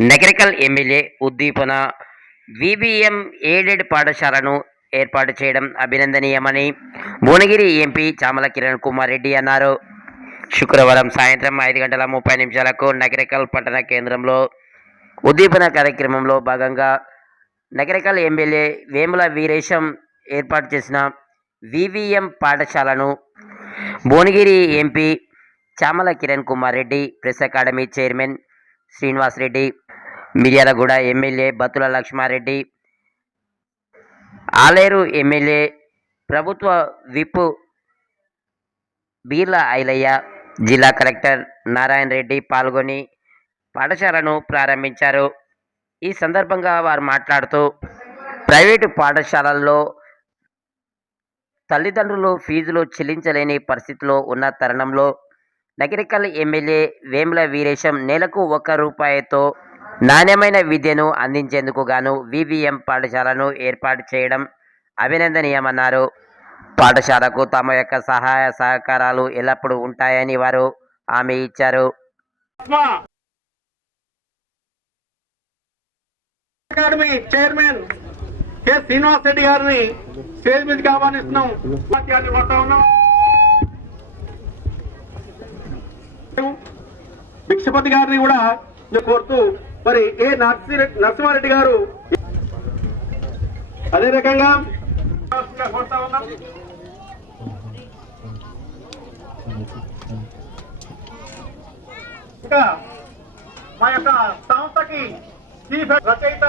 Nagarikal MLA ఉద్దీపన విబిఎం aided పాఠశాలను ఏర్పాటు చేయడం అభినందనీయమని భువనగిరి ఎంపీ చామల కిరణ్ కుమార్ రెడ్డి అన్నారు. శుక్రవారం సాయంత్రం ఐదు గంటల ముప్పై నిమిషాలకు నగరికల్ పట్టణ కేంద్రంలో ఉద్దీపన కార్యక్రమంలో భాగంగా నగరికల్ ఎమ్మెల్యే వేముల వీరేశం ఏర్పాటు చేసిన వివిఎం పాఠశాలను Bhuvanagiri MP Chamala Kiran Kumar Reddy press academy chairman Srinivas Reddy Miryalaguda MLA Bathula Lakshmareddy. Aleru MLA ప్రభుత్వ విప్ బీర్ల ఐలయ్య జిల్లా కలెక్టర్ నారాయణ రెడ్డి పాల్గొని పాఠశాలను ప్రారంభించారు. ఈ సందర్భంగా వారు మాట్లాడుతూ ప్రైవేటు పాఠశాలల్లో తల్లిదండ్రులు ఫీజులు చెల్లించలేని పరిస్థితిలో ఉన్న తరుణంలో నగరికల్ ఎమ్మెల్యే వేముల వీరేశం నెలకు ఒక్క రూపాయితో నాణ్యమైన విద్యను అందించేందుకు గాను వివిఎం పాఠశాలను ఏర్పాటు చేయడం అభినందనీయమన్నారు. పాఠశాలకు తమ యొక్క సహాయ సహకారాలు ఎల్లప్పుడూ ఉంటాయని వారు హామీ ఇచ్చారు. Academy chairman K. Srinivas Reddy గారిని స్టేజ్ మీదకి ఆహ్వానిస్తున్నాం. వాక్యాన్ని కోరుతా ఉన్నాం. భిక్షపతి గారిని కూడా కోరుతూ మరి ఏ నర్సి నరసింహారెడ్డి గారు అదే రకంగా కోరుతా ఉన్నాం ఇంకా మా యొక్క సంస్థకి చీఫ్ రచయిత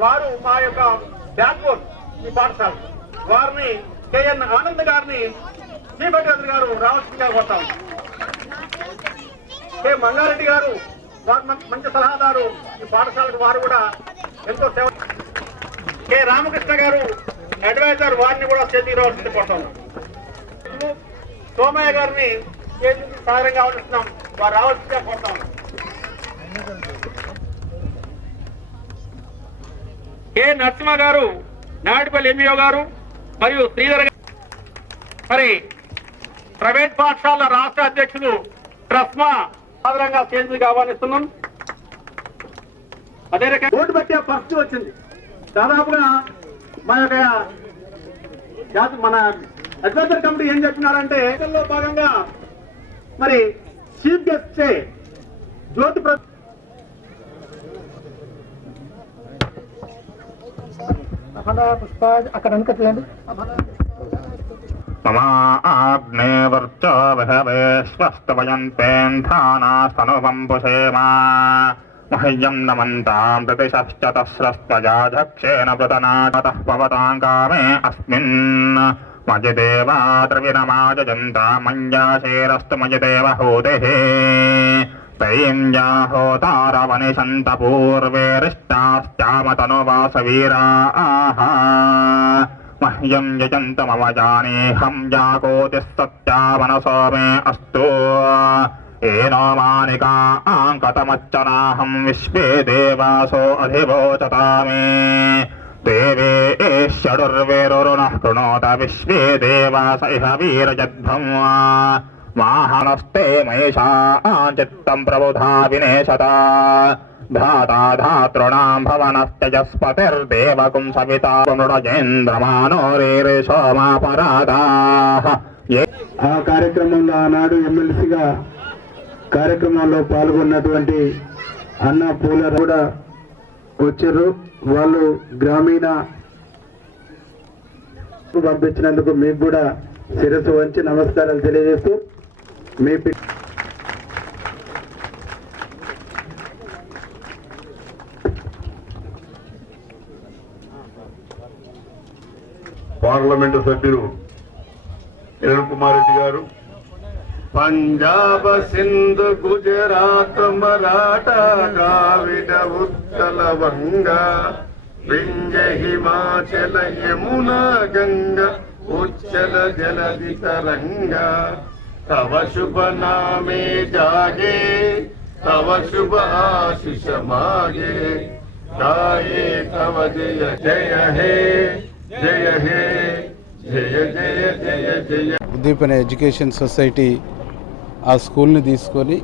వారు మా యొక్క బ్యాక్బోన్ ఈ పాఠశాల. వారిని కేఎన్ ఆనంద్ గారిని చీఫ్ అడ్వైజర్ గారు రావాల్సిందిగా కోరుతాం కే మంగారెడ్డి గారు మంచి సలహాదారు ఈ పాఠశాలకు వారు కూడా ఎంతో సేవ కె రామకృష్ణ గారు అడ్వైజర్ వారిని కూడా చేతికి రావాల్సింది కోరుతాం సోమయ్య గారిని చేతికి సాగరం ఆలోచిస్తున్నాం వారు రావాల్సిందిగా కోరుతాం కె నరసింహ గారు నాయుడుపల్లి ఎంఈఓ గారు మరియు శ్రీధర్ గారు. మరి ప్రైవేట్ పాఠశాల రాష్ట్ర అధ్యక్షులు ట్రస్మా సాధారణంగా చేంజ్కి ఆహ్వానిస్తున్నాం అదే రకంగా ఓటు బట్టి ఫస్ట్ వచ్చింది. దాదాపుగా మన యొక్క మన అడ్వైజర్ కమిటీ ఏం చెప్పినారంటే ఎన్నికల్లో భాగంగా మరి చీఫ్ గెస్ట్ చే జ్యోతి ప్ర అక్కడ వెనుక చేయండి मम आग्ने वर्चो विहवे स्वस्तवयन्तेऽन्धानास्तनुवं पुषेमा मह्यं नमन्तां प्रतिशश्चतस्रस्त्वजाधक्षेण पृतनातः पवतां कामे अस्मिन्। मयिदेवा मञ्जाशेरस्तु मयिदेव हूतिः। मह्यं यजन्तमवजानेऽहं जागोतिः सत्यावनसो मे अस्तु येनो मानिका आङ्कतमच्चनाहं विश्वे देवासो अधिवोचता मे देवे षडुर्वेरुरुणः कृणोत विश्वे देवास इह वीरजध्वम् माहनस्ते मयिषा चित्तं प्रबुधा विनेशता धाता धातॄणां भवनस्त्यजस्पतिर्देवकुं सविता मृडजेन्द्रमानोरेरिसोमापराधाः ये ఆ కార్యక్రమంలో ఆనాడు ఎమ్మెల్సీగా కార్యక్రమంలో పాల్గొన్నటువంటి అన్న పూల కూడా వచ్చారు వాళ్ళు గ్రామీణ పంపించినందుకు మీకు కూడా శిరస్సు వంచి నమస్కారాలు తెలియజేస్తూ మీ పార్లమెంటు సభ్యులు కిరణ్ కుమార్ రెడ్డి గారు పంజాబ్ సింధ్ గుజరాత్ మరాఠా ద్రావిడ ఉత్కల వంగ వింజ హిమాచల యమునా గంగ ఉచ్చల జలది తరంగ తవ శుభ నామే జాగే తవ శుభ ఆశిష మాగే. గాయే తవ జయ జయ హే. ఉద్దీపన ఎడ్యుకేషన్ సొసైటీ ఆ స్కూల్ని తీసుకొని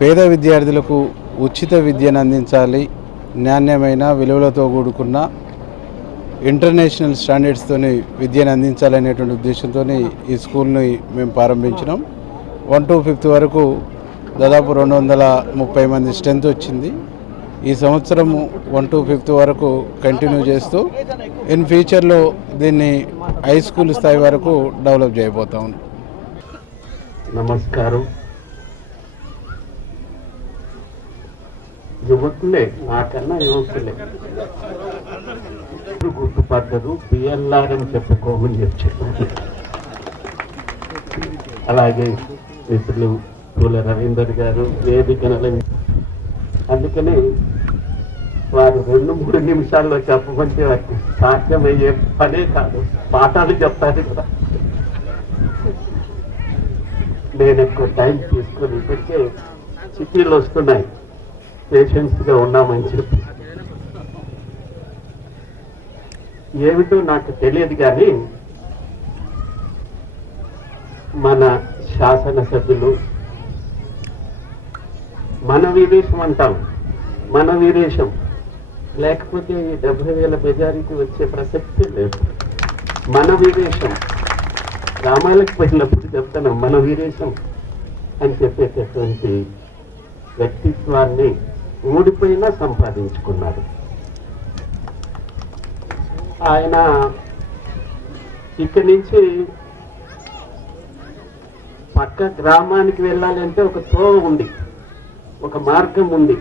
పేద విద్యార్థులకు ఉచిత విద్యను అందించాలి నాణ్యమైన విలువలతో కూడుకున్న ఇంటర్నేషనల్ స్టాండర్డ్స్తోని విద్యను అందించాలనేటువంటి ఉద్దేశంతో ఈ స్కూల్ని మేము ప్రారంభించినాం. వన్ టు ఫిఫ్త్ వరకు దాదాపు రెండు వందల ముప్పై మంది స్ట్రెంత్ వచ్చింది. ఈ సంవత్సరం వన్ టు ఫిఫ్త్ వరకు కంటిన్యూ చేస్తూ ఇన్ ఫ్యూచర్లో దీన్ని హై స్కూల్ స్థాయి వరకు డెవలప్ చేయబోతాం నమస్కారం. యువకులే నాకన్నా యువకులే. గుర్తుపడ్డదు బిఎల్ఆర్ అని చెప్పుకోమని చెప్పారు అలాగే మిత్రులు పూల రవీందర్ గారు వేదికనల అందుకని వారు రెండు మూడు నిమిషాల్లో చెప్పమంటే వారికి సాధ్యమయ్యే పనే కాదు. పాఠాలు చెప్తారు కదా. నేను ఎక్కువ టైం తీసుకొని ఇప్పటికే చిట్టీలు వస్తున్నాయి. పేషెన్స్గా ఉన్నామని చెప్పి. ఏమిటో నాకు తెలియదు కానీ మన శాసనసభ్యులు మన విదేశం అంటాం. మన విదేశం లేకపోతే ఈ డెబ్బై వేల మెజారిటీ వచ్చే ప్రసక్తి లేదు. మన విదేశం గ్రామాలకు పోయినప్పుడు చెప్తాను మన విదేశం అని చెప్పేటటువంటి వ్యక్తిత్వాన్ని ఓడిపోయినా సంపాదించుకున్నారు ఆయన ఇక్కడి నుంచి పక్క గ్రామానికి వెళ్ళాలంటే ఒక తోవ ఉంది ఒక మార్గం ఉంది.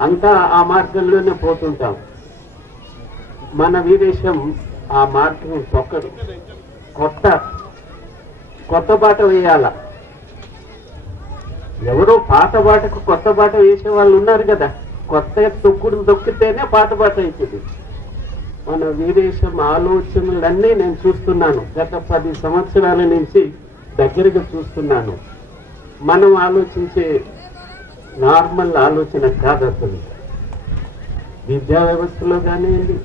అంతా ఆ మార్గంలోనే పోతుంటాం. మన వీరేశం ఆ మార్గం తొక్కడు. కొత్త కొత్త బాట వేయాల. ఎవరో పాత బాటకు కొత్త బాట వేసే వాళ్ళు ఉన్నారు కదా. కొత్త తొక్కుడు తొక్కితేనే పాత బాట అవుతుంది మన వీరేశం ఆలోచనలన్నీ నేను చూస్తున్నాను. గత పది సంవత్సరాల నుంచి దగ్గరగా చూస్తున్నాను. మనం ఆలోచించే నార్మల్ ఆలోచన కాదు అసలు. విద్యా వ్యవస్థలో కానివ్వండి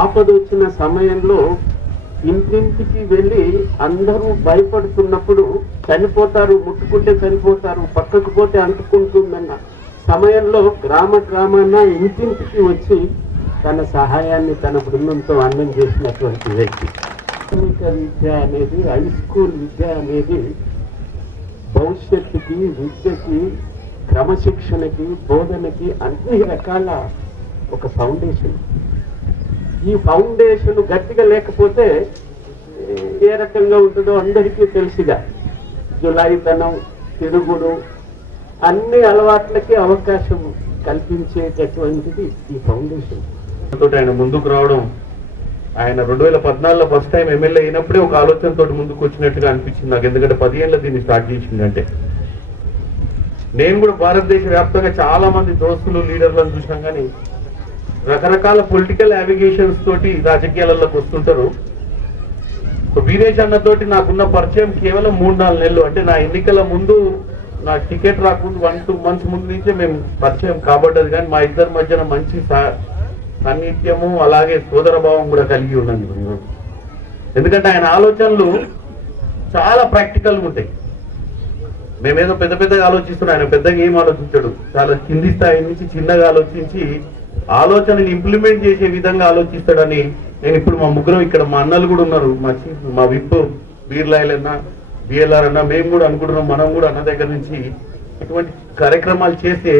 ఆపద వచ్చిన సమయంలో ఇంటింటికి వెళ్ళి అందరూ భయపడుతున్నప్పుడు చనిపోతారు ముట్టుకుంటే చనిపోతారు పక్కకు పోతే అంటుకుంటుందన్న సమయంలో గ్రామ గ్రామాన ఇంటింటికి వచ్చి తన సహాయాన్ని తన బృందంతో అన్నం చేసినటువంటి వ్యక్తి. ప్రాథమిక విద్య అనేది హై స్కూల్ విద్య అనేది భవిష్యత్తుకి విద్యకి క్రమశిక్షణకి బోధనకి అన్ని రకాల ఒక ఫౌండేషన్ ఈ ఫౌండేషన్ గట్టిగా లేకపోతే ఏ- రకంగా ఉంటుందో అందరికీ తెలుసుగా. జులాయితనం తిరుగుడు అన్ని అలవాట్లకి అవకాశం కల్పించేటటువంటిది ఈ ఫౌండేషన్ ఆయన ముందుకు రావడం ఆయన రెండు వేల పద్నాలుగులో ఫస్ట్ టైం ఎమ్మెల్యే అయినప్పుడే ఒక ఆలోచనతో ముందుకు వచ్చినట్టుగా అనిపించింది. నాకు ఎందుకంటే పదిహేనులో దీన్ని స్టార్ట్ చేసిందంటే నేను కూడా భారతదేశ వ్యాప్తంగా చాలా మంది దోస్తులు లీడర్లను చూసినాం కానీ రకరకాల పొలిటికల్ అవిగేషన్స్ తోటి రాజకీయాలలోకి వస్తుంటారు. వీరేష్ అన్నతోటి నాకున్న పరిచయం కేవలం మూడు నాలుగు నెలలు. అంటే నా ఎన్నికల ముందు నా టికెట్ రాకుండా వన్ టూ మంత్స్ ముందు నుంచే మేము పరిచయం కాబడ్డది. కానీ మా ఇద్దరి మధ్యన మంచి సాన్నిధ్యము అలాగే సోదర భావం కూడా కలిగి ఉన్నాను మేము. ఎందుకంటే ఆయన ఆలోచనలు చాలా ప్రాక్టికల్గా ఉంటాయి. మేమేదో పెద్ద పెద్దగా ఆలోచిస్తున్నాం. ఆయన పెద్దగా ఏం ఆలోచించాడు. చాలా కింది స్థాయి నుంచి చిన్నగా ఆలోచించి ఆలోచనని ఇంప్లిమెంట్ చేసే విధంగా ఆలోచిస్తాడని నేను ఇప్పుడు మా ముగ్గురం ఇక్కడ మా అన్నలు కూడా ఉన్నారు. మా మా విప్ బీర్లాయల్ అన్న బిఎల్ఆర్ అన్నా మేము కూడా అనుకుంటున్నాం. మనం కూడా అన్న దగ్గర నుంచి ఇటువంటి కార్యక్రమాలు చేస్తే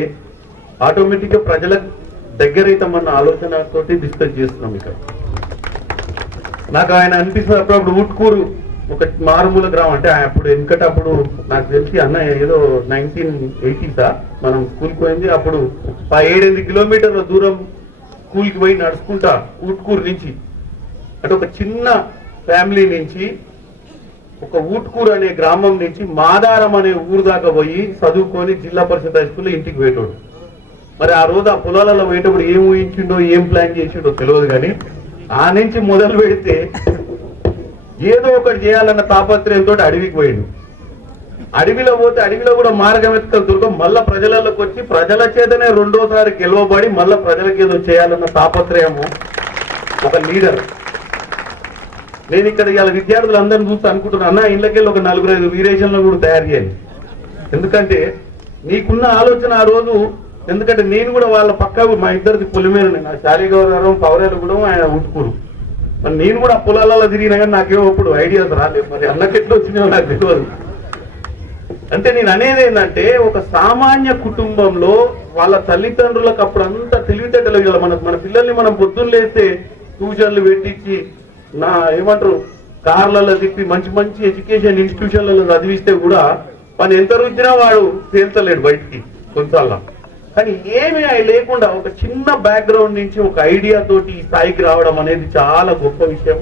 ఆటోమేటిక్గా ప్రజల దగ్గర అవుతామన్న ఆలోచనతోటి డిస్కస్ చేస్తున్నాం ఇక్కడ. నాకు ఆయన అనిపిస్తుంది అప్పుడప్పుడు ఉట్కూరు ఒక మారుమూల గ్రామం అంటే అప్పుడు వెనకట అప్పుడు నాకు తెలిసి అన్న ఏదో నైన్టీన్ ఎయిటీసా మనం స్కూల్కి పోయింది. అప్పుడు ఆ ఏడెనిమిది కిలోమీటర్ల దూరం స్కూల్కి పోయి నడుచుకుంటా ఊట్కూరు నుంచి. అంటే ఒక చిన్న ఫ్యామిలీ నుంచి ఒక ఊట్కూరు అనే గ్రామం నుంచి మాదారం అనే ఊరు దాకా పోయి చదువుకొని జిల్లా పరిషత్ హై స్కూల్లో ఇంటికి పోయేటోడు. మరి ఆ రోజు ఆ పొలాలలో పోయేటప్పుడు ఏం ఊహించిండో ఏం ప్లాన్ చేసిండో తెలియదు కానీ ఆ నుంచి మొదలు పెడితే ఏదో ఒకటి చేయాలన్న తాపత్రయంతో అడవికి పోయిండు. అడవిలో పోతే అడవిలో కూడా మార్గం ఎత్తుకలు దుర్గం మళ్ళా ప్రజలలోకి వచ్చి ప్రజల చేతనే రెండోసారి గెలవబడి మళ్ళా ప్రజలకి ఏదో చేయాలన్న తాపత్రయము ఒక లీడర్. నేను ఇక్కడ ఇవాళ విద్యార్థులందరిని చూస్తే అనుకుంటున్నా అన్న ఇళ్ళకెళ్ళి ఒక నలుగురు ఐదు వీరేషన్లు కూడా తయారు చేయాలి ఎందుకంటే నీకున్న ఆలోచన ఆ రోజు ఎందుకంటే నేను కూడా వాళ్ళ పక్క మా ఇద్దరిది పొలిమేరు నా శాలిగౌరవం పౌరేలు కూడా ఆయన ఉట్టుకూరు మరి నేను కూడా పొలాలలో తిరిగినా కానీ నాకేమో అప్పుడు ఐడియాస్ రాలేదు. మరి అన్నకెట్లు వచ్చినాయో నాకు తెలియదు అంటే నేను అనేది ఏంటంటే ఒక సామాన్య కుటుంబంలో వాళ్ళ తల్లిదండ్రులకు అప్పుడు అంతా తెలివితేటలు ఇవ్వాలి. మన మన పిల్లల్ని మనం పొద్దున్న లేస్తే ట్యూషన్లు పెట్టించి నా ఏమంటారు కార్లలో తిప్పి మంచి మంచి ఎడ్యుకేషన్ ఇన్స్టిట్యూషన్లలో చదివిస్తే కూడా మన ఎంత రుచినా వాడు తేల్చలేడు బయటికి. కొంచెం కానీ ఏమీ అయి లేకుండా ఒక చిన్న బ్యాక్గ్రౌండ్ నుంచి ఒక ఐడియా తోటి ఈ స్థాయికి రావడం అనేది చాలా గొప్ప విషయం.